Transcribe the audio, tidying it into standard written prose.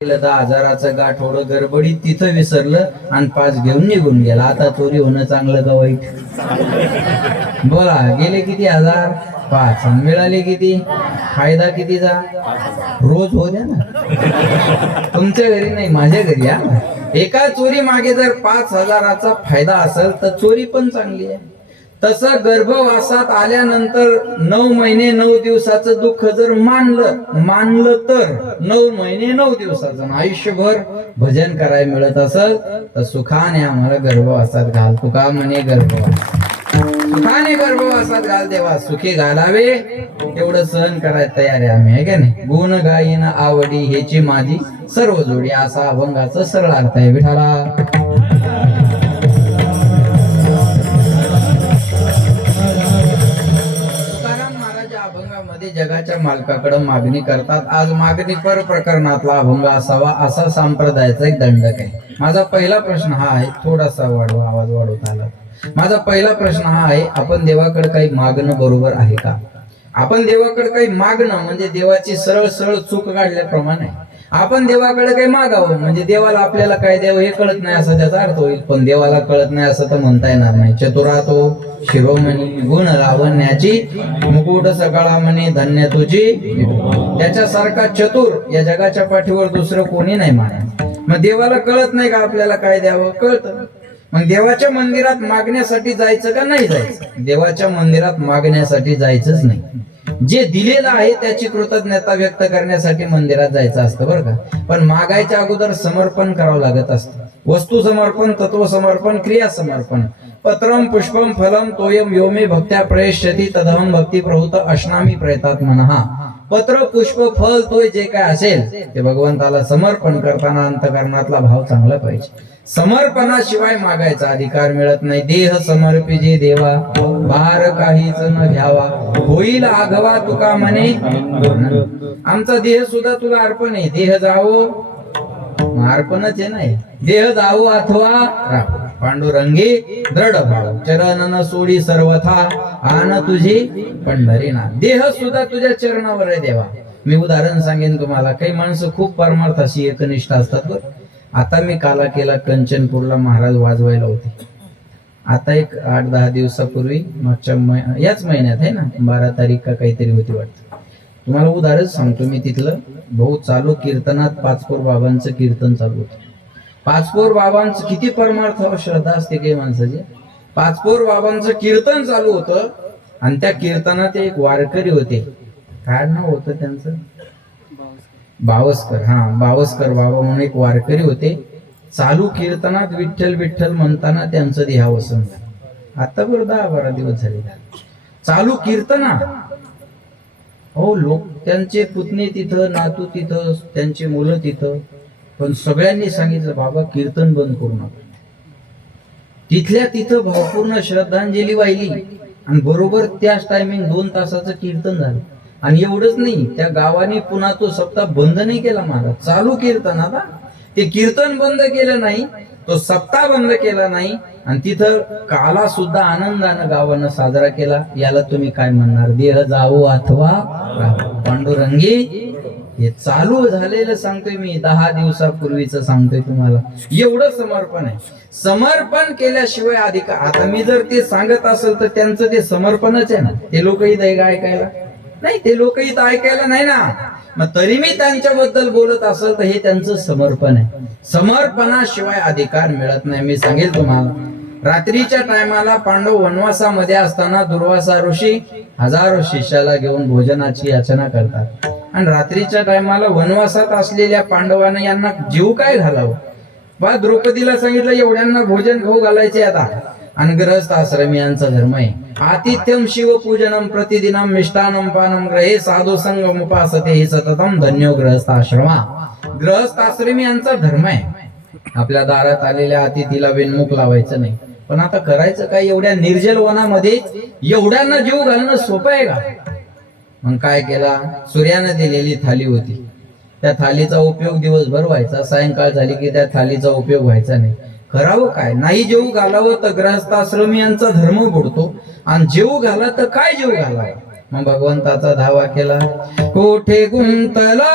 10,000चं गाठोडं गडबडीत तिथं विसरलं आणि 5 घेऊन निघून गेला. आता चोरी होणं चांगलं का वाईट? बोला, गेले किती? 1,005 मिळाले किती? फायदा कितीचा? रोज हो द्या ना, तुमच्या घरी नाही माझ्या घरी या. एका चोरी मागे जर 5,000चा फायदा असेल तर चोरी पण चांगली आहे. तसं गर्भवासात आल्यानंतर 9 महिने 9 दिवसाचं दुःख जर मानलं तर 9 महिने 9 दिवसाचं आयुष्यभर भजन करायला मिळत असेल तर सुखाने आम्हाला गर्भवासात घाल. तुका म्हणे सुखाने गर्भवासात घाल देवा, सुखी घालावे तेवढं सहन करायला तयार आहे आम्ही, आहे का नाही? गुण गायन आवडी हेची माझी सर्व जोडी, असा अभंगाचा सरळ अर्थ आहे. विठाला जगाच्या मालकाकडे मागणी करतात. आज मागणी पर प्रकरणातला अभंग असावा असा संप्रदायाचा एक दंडक आहे. माझा पहिला प्रश्न हा आहे, थोडासा आवाज वाढवता आला. माझा पहिला प्रश्न हा आहे, आपण देवाकडे काही मागणं बरोबर आहे का? आपण देवाकडे काही मागणं म्हणजे देवाची सरळ सरळ चूक काढल्याप्रमाणे आपण देवाकडे काही मागावं म्हणजे देवाला आपल्याला काय द्यावं हे कळत नाही असा त्याचा अर्थ होईल. पण देवाला कळत नाही असं तर म्हणता येणार नाही. चतुरातो शिरोमणी गुण लावण्याची मुकुट सकाळा म्हणे धन्य तुझी, त्याच्यासारखा चतुर या जगाच्या पाठीवर दुसरं कोणी नाही माना. मग देवाला कळत नाही का आपल्याला काय द्यावं? कळतं. मग देवाच्या मंदिरात मागण्यासाठी जायचं का नाही जायचं? देवाच्या मंदिरात मागण्यासाठी जायचंच नाही. जे दिलेलं आहे त्याची कृतज्ञता व्यक्त करण्यासाठी मंदिरात जायचं असतं बरं का. पण मागायच्या अगोदर समर्पण करावं लागत असतं. वस्तू समर्पण, तत्व समर्पण, क्रिया समर्पण. पत्रम पुष्पम फलम तोयम योमे भक्त्या प्रयश्यती तदहं भक्ती प्रभूत अश्नामी प्रयतात मनहा. पत्र पुष्प फल तोय जे काय असेल ते भगवंताला समर्पण करताना अंतकरणातला भाव चांगला पाहिजे. समर्पणाशिवाय मागायचा अधिकार मिळत नाही. देह समर्पिजे देवा भार काहीच न घ्यावा, होईल आघवा तुका म्हणे. आमचा देह सुद्धा तुला अर्पण आहे. देह जावो अर्पणच आहे नाही. देह जावो अथवा राहो पांडुरंगी दृढ भाव, चरण न सोडी सर्वथा आन तुझी पंढरीनाथ. देह सुद्धा तुझ्या चरणावर आहे देवा. मी उदाहरण सांगेन तुम्हाला. काही माणसं खूप परमार्थाशी एकनिष्ठ असतात बरं. आता मी काला केला कंचनपूरला महाराज वाजवायला होते. आता एक 8-10 दिवसापूर्वी मागच्या याच महिन्यात आहे ना 12 तारीख का काहीतरी होती वाटतं. तुम्हाला उदाहरण सांगतो मी. तिथलं भाऊ चालू कीर्तनात पाचपोर बाबांचं कीर्तन चालू होतं. पाचपोर बाबांचं किती परमार्थ श्रद्धा असते काही माणसाची. पाचपोर बाबांचं कीर्तन चालू होतं आणि त्या कीर्तनात एक वारकरी होते. काय नाव होतं त्यांचं? बावस्कर. हा, बावस्कर बाबा म्हणून एक वारकरी होते. चालू कीर्तनात विठ्ठल विठ्ठल म्हणताना त्यांचं देहावसन झालं. आता बरं 10-12 दिवस झाले चालू कीर्तना. हो, लोक त्यांचे पुतणे तिथं, नातू तिथं, त्यांची मुलं तिथं. पण सगळ्यांनी सांगितलं बाबा कीर्तन बंद करू नका. तिथल्या तिथं भावपूर्ण श्रद्धांजली वाहिली आणि बरोबर त्याच टायमिंग 2 तासाचं कीर्तन झालं. आणि एवढंच नाही, त्या गावाने पुन्हा तो सप्ताह बंद नाही केला महाराज. चालू कीर्तन. आता ते कीर्तन बंद केलं नाही, तो सप्ताह बंद केला नाही. आणि तिथं काला सुद्धा आनंदानं गावानं साजरा केला. याला तुम्ही काय म्हणणार? देह जावो अथवा राहो पांडुरंगी. हे चालू झालेलं सांगतोय मी, 10 दिवसापूर्वीच सांगतोय तुम्हाला. एवढं समर्पण आहे. समर्पण केल्याशिवाय अधिकार. आता मी जर ते सांगत असेल तर त्यांचं ते समर्पणच आहे ना. ते लोक इथं ऐकायला नाही, ते लोक इथं ऐकायला नाही ना. मग तरी मी त्यांच्याबद्दल बोलत असेल तर हे त्यांचं समर्पण आहे. समर्पणाशिवाय अधिकार मिळत नाही. मी सांगेल तुम्हाला, रात्रीच्या टायमाला पांडव वनवासामध्ये असताना दुर्वासा ऋषी हजारो शिष्याला घेऊन भोजनाची याचना करतात. आणि रात्रीच्या टायमाला वनवासात असलेल्या पांडवांना यांना जीव काय घालावं? बा द्रौपदीला सांगितलं एवढ्यांना भोजन खाऊ घालायचे आता. आणि ग्रहस्थ आश्रमी यांचा धर्म आहे. आतिथ्यम शिवपूजनम प्रतिदिनम मिष्टानम पानम ग्रहे साधू संगम उपासते हे सततम धन्यो ग्रहस्थ आश्रमा. ग्रहस्थ आश्रमी यांचा धर्म आहे. आपल्या दारात आलेल्या अतिथीला वेणमुख लावायचं नाही. पण आता करायचं काय? एवढ्या निर्जल वनामध्ये एवढ्यांना जीव घालणं सोपं आहे का? मग काय केला? सूर्याने दिलेली थाली होती. त्या थालीचा उपयोग दिवसभर व्हायचा. सायंकाळ झाली की त्या थालीचा उपयोग व्हायचा नाही. करावं काय? नाही जेवू घालावं तर ग्रहस्थाश्रमी यांचा धर्म बुडतो. आणि जेवू घाला तर काय जेवू घालावं? मग भगवंताचा धावा केला. कोठे गुंतला